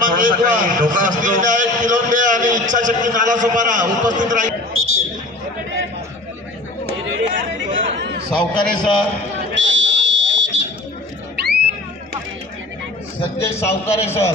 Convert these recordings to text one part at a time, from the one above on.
क्रमांक 1 वर सिद्धिविनायक तिलोंडे आणि इच्छाशक्ती नालासोपारा उपस्थित राहील। सावकारे सर, संजय सावकारे सर,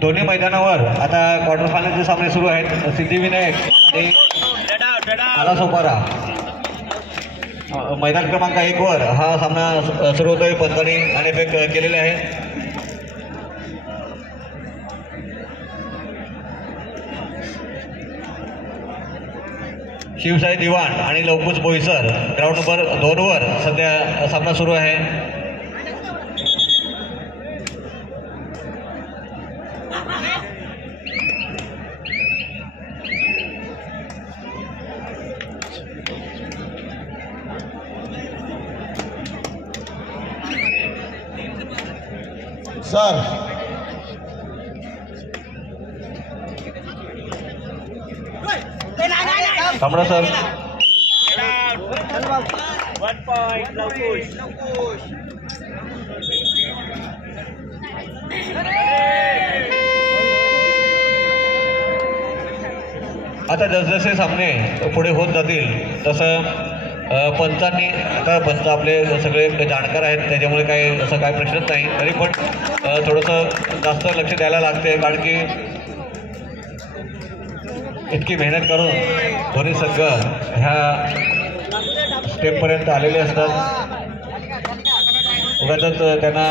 दोन्ही मैदानावर आता क्वार्टर फायनलचे सामने सुरू आहेत। सिद्धिविनायक आणि नालासोपारा मैदान क्रमांक 1 वर हा सामना सुरू होतोय। पंचांनी नाणेफेक केलेले आहे। शिवसाई दिवाण आणि लवकुश बोईसर ग्राउंड नंबर 2 वर सध्या सामना सुरू आहे। सर थांबडा सर, 1 point लवकुश। आता जसजसे सामने पुढे होत जातील तसं पंचांनी, आता पंच आपले सगळे जाणकार आहेत त्याच्यामुळे काही असं काय प्रश्नच नाही, तरी पण थोडंसं जास्त लक्ष द्यायला लागते, कारण की इतकी मेहनत करून दोन्ही संघ ह्या स्टेपपर्यंत आलेले असतात। उगाचच त्यांना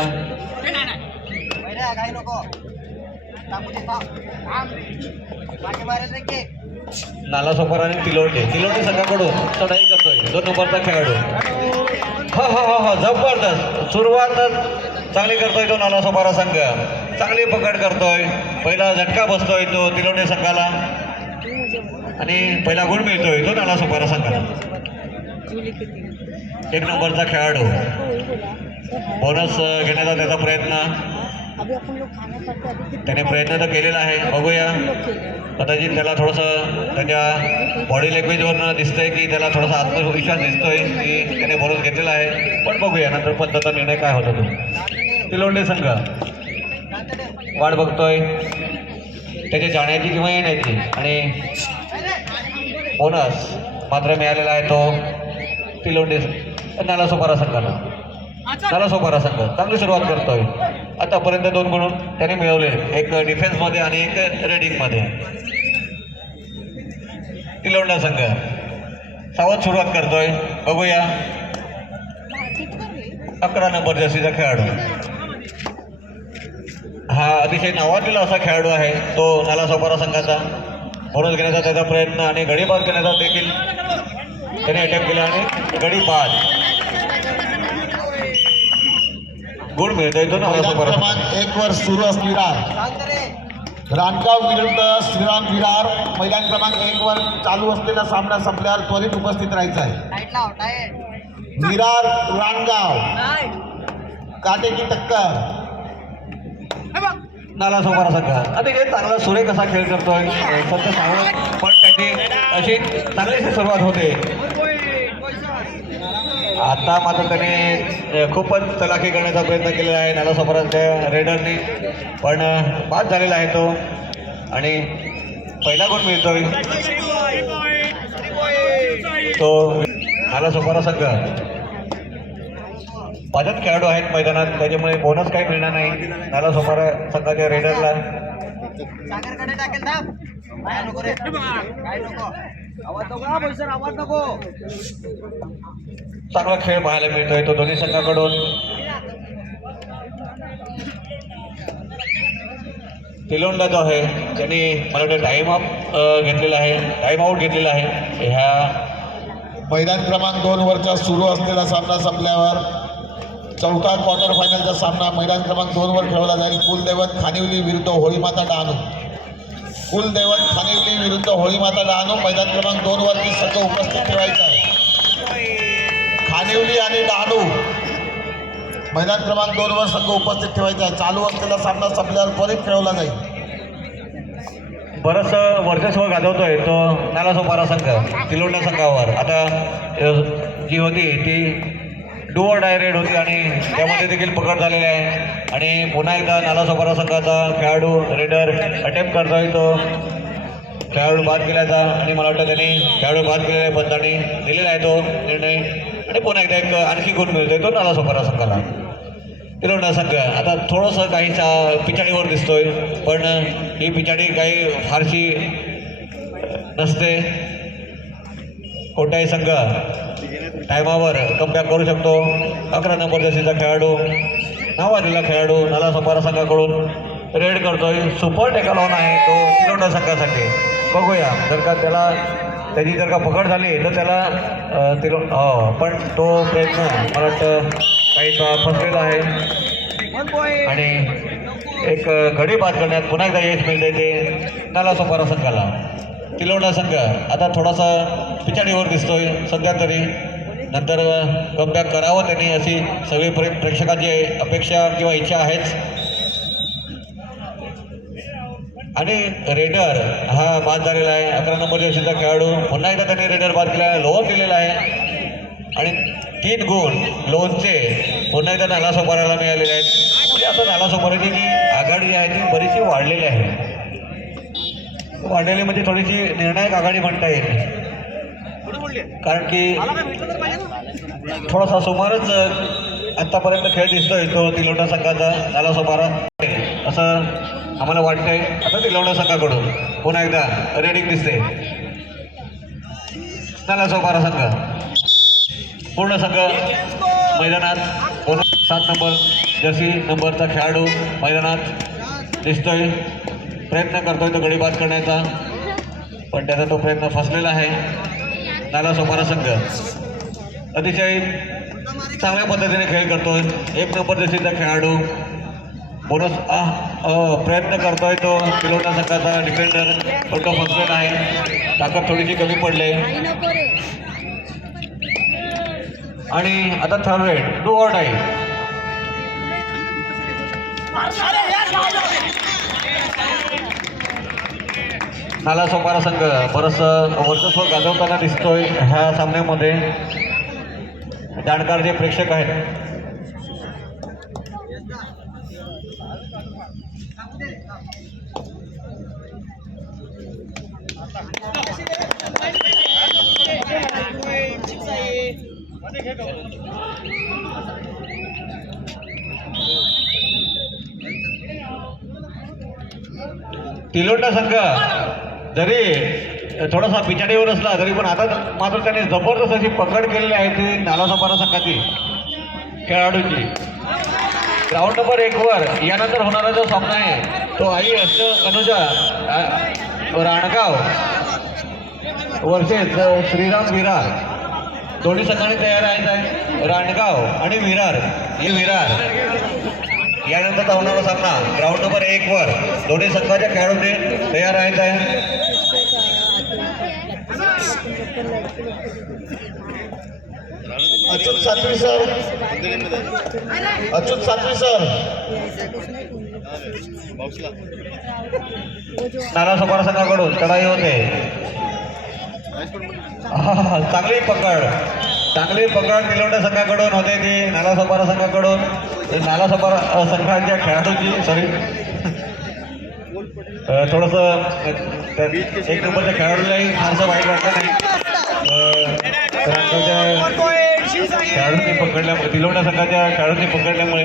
नालासोपारा आणि तिलोंडे संघाकडून चढाई करतोय 2 नंबरचा खेळाडू। हो जबरदस्त सुरुवातच चांगली करतोय तो नालासोपारा संघ, चांगली पकड करतोय, पहिला झटका बसतोय तो तिलोंडे संघाला आणि पहिला गुण मिळतोय तो नालासोपारा संघाला। 1 नंबरचा खेळाडू बोनस घेण्याचा त्याचा प्रयत्न त्याने प्रयत्न तर केलेला आहे। बघूया कदाचित त्याला थोडंसं त्याच्या बॉडी लँग्वेजवरनं दिसतंय की त्याला थोडासा आत्मविश्वास दिसतोय की त्याने बोनस घेतलेला आहे, पण बघूया नंतर पद्धतीचा निर्णय काय होता तो। तिलोंडे संघ वाट बघतोय त्याच्या जाण्याची किंवा येण्याची, आणि बोनस मात्र मिळालेला आहे तो तिलोंडे नालासोपारा संघाला। नालासोपारा संघ चांगली सुरुवात करतोय, आतापर्यंत 2 गुण त्याने मिळवले, एक डिफेन्समध्ये आणि एक रेडिंगमध्ये। तिलोंडा संघ सावध सुरुवात करतोय, बघूया 11 नंबर जर्सीचा खेळाडू, हा अतिशय नावाजलेला असा खेळाडू आहे तो नालासोपारा संघाचा। बोनस घेण्याचा त्याचा प्रयत्न आणि गडीबाद करण्याचा देखील त्याने अटॅक केला आणि गडीबाद गुण मिळतोय तो नालासोपारा। क्रमांक 1 वर सुरू असलेला रानगाव विरुद्ध श्रीराम विरार मैदान क्रमांक 1 वर चालू असलेला सामना संपल्यावर त्वरित उपस्थित राहायचं आहे। विरार रानगाव काटेकी टक्कर। नालासोपारा संघ अतिशय चांगला सुरेख असा खेळ करतोय, फक्त सांगून पण त्याची अशी चांगलीशी सुरुवात होते। आता मात्र त्याने खूपच चलाखी करण्याचा प्रयत्न केलेला आहे नालासोपाराच्या रेडरने, पण बाद झालेला आहे तो आणि पहिला गुण मिळतोय तो नालासोपारा संघ। 5 खेळाडू आहेत मैदानात, त्याच्यामुळे बोनस काही मिळणार नाही नालासोपारा संघाच्या रेडरला। चांगला खेळ पाहायला मिळतोय तो दोन्ही संघाकडून। तिलोंडा जो आहे त्यांनी मला वाटतं टाइम आउट घेतलेला आहे। ह्या मैदान क्रमांक 2 वरचा सुरू असलेला सामना संपल्यावर चौथा क्वार्टर फायनलचा सामना मैदान क्रमांक 2 वर खेळवला जाईल. कुलदैवत खानिवली विरुद्ध होळीमाता डहाणू. कुलदैवत खानिवली विरुद्ध होळीमाता डहाणू. मैदान क्रमांक 2 वरती संघ उपस्थित ठेवायचा आहे. खानिवली आणि डहाणू मैदान क्रमांक 2 वर संघ उपस्थित ठेवायचा आहे. चालू असलेला सामना संपल्यावर त्वरित खेळवला जाईल. बरंच वर्चस्व गाजवतोय तो नालासोपारा संघ तिलोंडा संघावर. आता जी होती ती डू ऑर डाय रेड होती आणि त्यामध्ये देखील पकड झालेली आहे. आणि पुन्हा एकदा नालासोपारा संघाचा खेळाडू रेडर अटेम्प्ट करतोय तो खेळाडू बाद केल्याचा. आणि मला वाटतं त्यांनी खेळाडू बाद केलेल्या पंचांनी दिलेला आहे तो निर्णय. आणि पुन्हा एकदा एक आणखी गुण मिळतोय तो नालासोपारा संघाला. तिलोंडा संघ आता थोडंसं काही पिछाडीवर दिसतोय, पण ही पिछाडी काही फारशी नसते. कोणताही संघ टायमावर कमबॅक करू शकतो. 11 नंबर जर्सीचा खेळाडू नावाजलेला खेळाडू नालासोपारा संघाकडून रेड करतोय. सुपर टेकल ऑन आहे तो तिलोंडा संघासाठी. बघूया जर का त्याची जर का पकड झाली तर त्याला पण तो प्रयत्न मला वाटतं काहीसा फसलेला आहे. आणि एक घडी बाद करण्यात पुन्हा एकदा यश मिळते ते नालासोपारा संघाला. तिलोंडा संघ आता थोडासा पिछाडीवर दिसतोय सध्या तरी. नंतर कमबॅक करावं त्यांनी अशी सगळी प्रेक्षकांची अपेक्षा किंवा इच्छा आहेच. आणि रेडर हा बाद झालेला आहे. 11 नंबर जर्सीचा खेळाडू पुन्हा एकदा त्यांनी रेडर बाद केला आहे. लोअर दिलेला आहे आणि 3 गुण लोनचे पुन्हा एकदा नालासोपाऱ्याला मिळालेले आहेत. म्हणजे असं नालासोपाऱ्याची जी आघाडी जी आहे ती बरीचशी वाढलेली आहे. वाढलेली म्हणजे थोडीशी निर्णायक आघाडी म्हणता येईल. कारण की थोडासा सुमारच आत्तापर्यंत खेळ दिसतोय तो तिलोंडा संघाचा नालासोपारा असं आम्हाला वाटतंय. आता तिलोंडा संघाकडून पुन्हा एकदा रेडिंग दिसते. नालासोपारा संघ पूर्ण संघ मैदानात. 7 नंबर जर्सी नंबरचा खेळाडू मैदानात दिसतोय. प्रयत्न करतोय तो गडी बाद करण्याचा, पण त्याचा तो प्रयत्न फसलेला आहे. नालासोपारा संघ अतिशय चांगल्या पद्धतीने खेळ करतोय. 1 नंबर जर्सीचा खेळाडू बोनस प्रयत्न करतोय तो तिलोंडा संघाचा डिफेंडर, पण तो फसलेला आहे. ताकद थोडीशी कमी पडली. आणि आता third red do or die. Nalasopara संघ बरंचसं वर्चस्व गाजवताना दिसतोय ह्या सामन्यामध्ये. जाणकार जे प्रेक्षक आहेत तिलोंडा संघ जरी थोडासा पिछाडीवर असला तरी पण आता मात्र त्याने जबरदस्त अशी पकड केलेली आहे ती नालासोपारा संघाची खेळाडूंची. ग्राउंड नंबर 1 वर यानंतर होणारा जो सामना आहे तो आई अनुजा राणगाव वर्सेस श्रीराम विरार. दोन्ही संघांनी तयार आहे. राणगाव आणि विरार यानंतरचा होणारा सामना ग्राउंड नंबर 1 वर दोन्ही संघाच्या खेळाडूंनी तयार आहे. अच्युत सातवी सर. नालासोपारा संघाकडून चढाई होते. चांगली पकड तिलोंडा संघाकडून होते ती नालासोपारा संघाकडून. नालासोपारा संघाच्या खेळाडूंची सॉरी थोडंसं 1 नंबरच्या खेळाडूलाही फारसं वाईट वाटलं नाही. खेळाडूंनी पकडल्यामुळे तिलोंडा संघाच्या खेळाडूंनी पकडल्यामुळे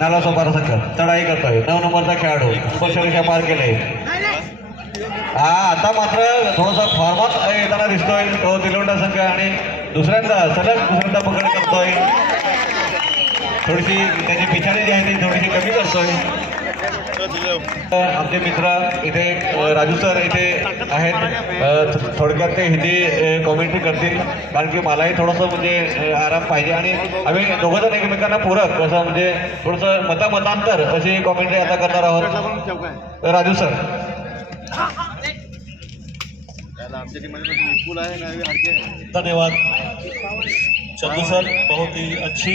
नालासोपारा संघ चढाई करतोय. 9 नंबरचा खेळाडू स्पर्शरेषा पार केले. आता मात्र थोडासा फॉर्मात येताना दिसतोय तो तिलोंडा संघ आणि दुसऱ्यांदा पकड करतोय. थोडीशी त्याची पिछाडी जी आहे ती थोडीशी कमी करतोय. आमचे मित्र इथे राजू सर इथे आहेत. थोडक्यात ते हिंदी कॉमेंट्री करतील कारण की मलाही थोडंसं म्हणजे आराम पाहिजे आणि आम्ही दोघं जण एकमेकांना पूरक असं म्हणजे थोडंसं मतांतर अशी कॉमेंट्री आता करणार आहोत. राजू सर. धन्यवाद चंदू सर, बहुत ही अच्छी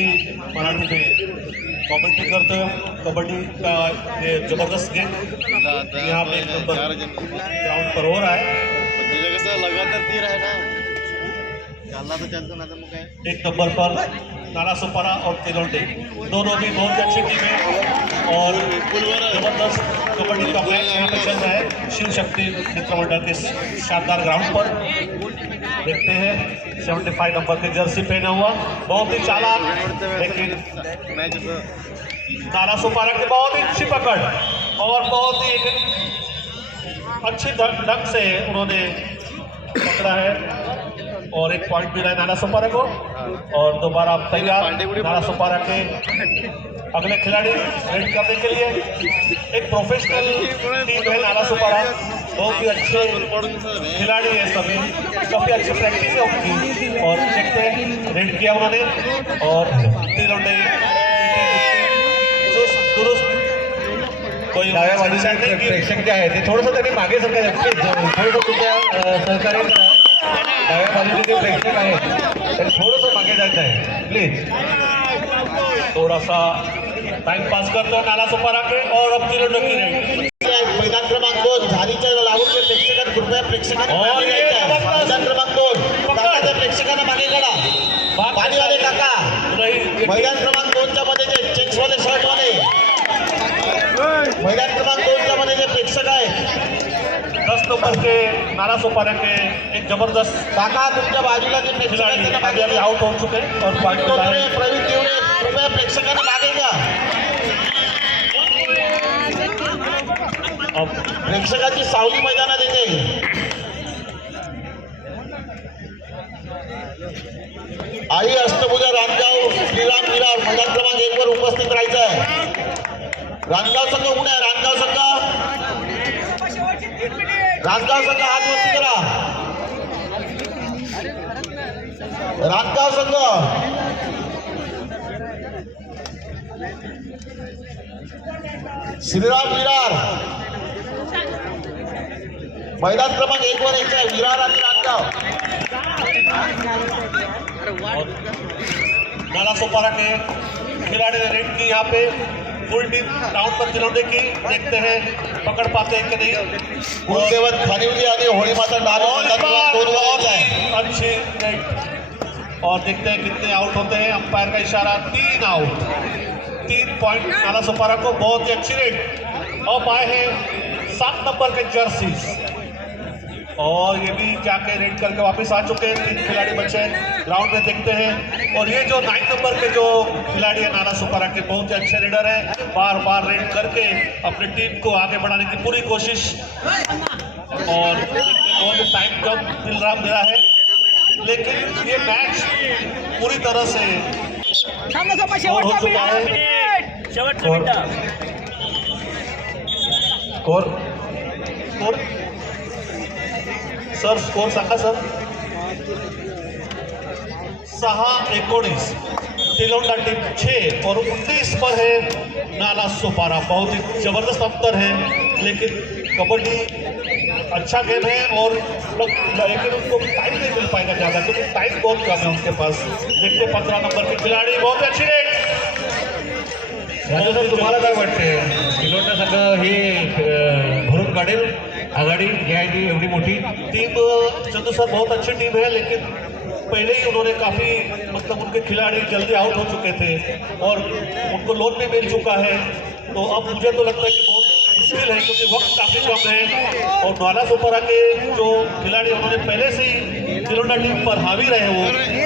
मराठी में कमेंट्री करते हो. कबड्डी का ये जबरदस्त गेम यहाँ पे एक नंबर ग्राउंड पर हो रहा है. लगातार तीर आहे ना, चालना तो चलतो ना, मग काय. एक नंबर पर नाला सुपारा और तिलोंडे दोनों भी बहुत अच्छी टीम है और जबरदस्त कबड्डी का मैच यहाँ पे चल रहा है शिव शक्ति मित्र मंडल के शानदार ग्राउंड पर. देखते हैं 75 नंबर के जर्सी पहना हुआ बहुत ही चालाक लेकिन मॅच नाला सुपारा की बहुत ही अच्छी पकड़ और बहुत ही अच्छी ढंग से उन्होंने पकड़ा है और एक पॉइंट मिला है नाला सुपारा को. और दोबारा तैयार नाला सुपारा के अगले खिलाड़ी रेड करने के लिए. एक प्रोफेशनल टीम है नाला सुपारा, बहुत ही अच्छे खिलाड़ी है सभी, काफ़ी अच्छी प्रैक्टिस है उनकी. और देखते हैं रेड किया उन्होंने और तिलोंडे दुरुस्त कोई डाव्या बाजूचे प्रेक्षक जे आहे ते थोडंसं त्यांनी मागे सरकार थोडंसं तुमच्या सहकार्य करा. डाव्या बाजूचे जे प्रेक्षक आहेत त्यांनी थोडंसं मागे जायचं आहे प्लीज. थोड़ा सा टाइम पास करते हैं नाला सुपारा के और अब तिलोंडे की रेड. मैदान क्रमांक 2 झालीच्या लागून प्रेक्षकांना कृपया प्रेक्षकांना और मागे ये जायचं आहे. मैदान क्रमांक 2 काका त्या प्रेक्षकांना मागे काढा. पाणीवाले काका मैदान क्रमांक 2च्या मध्ये जे चेक्सवाले शर्टवाले मैदान क्रमांक 2च्या मध्ये जे प्रेक्षक आहेत 10 नंबर के नाला सुपारा के एक जबरदस्त काका तुमच्या बाजूला जे प्रेक्षक आहेत त्यांना मागे अभी आउट हो चुके हैं और पॉइंट को प्रवीण प्रवीण तिवरे कृपया प्रेक्षकांना मागे घ्या. अब प्रेक्षकांची सावली मैदानात येते. आई अष्टभुजा रानगाव श्रीराम विरार मैदान क्रमांक 1 वर उपस्थित राहायचं आहे. रानगाव संघ कुठे आहे? रानगाव संघ हात वरती करा. रानगाव संघ श्रीराम विरार मैदान क्रमांक 1 वर यायचं आहे. विरार आणि रानगाव. नाला सुपारा के खिलाड़ी ने रेड की यहाँ पे फुल टीम राउंड पर तिलोंडे की. देखते हैं पकड़ पाते हैं कि नहीं. गुरुदेवन खानिवली आणि होळी माता नारे मैदान क्रमांक 2 वर यायचं आहे. अच्छी रेड और देखते हैं कितने आउट होते हैं. अंपायर का इशारा 3 आउट. 3 पॉइंट नाला सुपारा को. बहुत ही अच्छी रेड. अब आए हैं 7 नंबर के जर्सीज और ये भी जाके रेड करके वापस आ चुके हैं. 3 खिलाड़ी बचे हैं ग्राउंड में. देखते हैं और ये जो 9 नंबर के जो खिलाड़ी है नाला सुपारा के बहुत ही अच्छे रेडर हैं. बार बार रेड करके अपनी टीम को आगे बढ़ाने की पूरी कोशिश. और बहुत ही टाइम कम मिल रहा है लेकिन ये मैच पूरी तरह से और हो चुका है. स्कोर स्कोर सर स्कोर सांगा सर. 6-19 तिलोंडा टीम 6 और 19 पर है नाला सुपारा. बहुत ही जबरदस्त अंतर है लेकिन कबड्डी अच्छा गेम है और लेकिन उनको टाइम नहीं मिल पाएगा ज़्यादा क्योंकि टाइम बहुत कम है उनके पास. देखते 15 नंबर के खिलाड़ी बहुत अच्छी रेड. राजू सर तुम्हाला काय वाटते तिलोंडा संघ ही भरून काढेल आघाडी जी आहे ती एवढी मोठी. टीम चंदू सर बहुत अच्छी टीम है लेकिन पहले ही उन्होंने काफ़ी मतलब उनके खिलाड़ी जल्दी आउट हो चुके थे और उनको लोन भी मिल चुका है. तो अब मुझे तो लगता है कि बहुत मुश्किल है क्योंकि वक्त काफ़ी कम है. और नाला सुपारा के जो खिलाड़ी उन्होंने पहले से ही तिलोंडा टीम पर हावी रहे वो